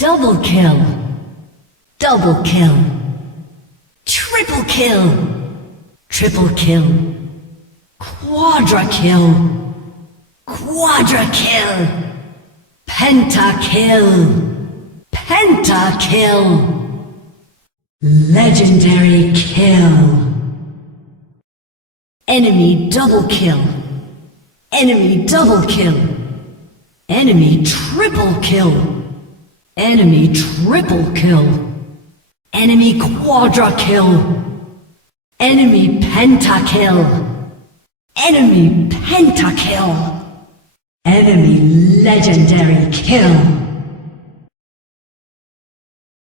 Double kill. Double kill. Triple kill. Triple kill. Quadra kill. Quadra kill. Pentakill. Pentakill. Legendary kill. Enemy double kill. Enemy double kill. Enemy triple kill. Enemy triple kill. Enemy quadra kill. Enemy pentakill. Enemy pentakill. Enemy legendary kill.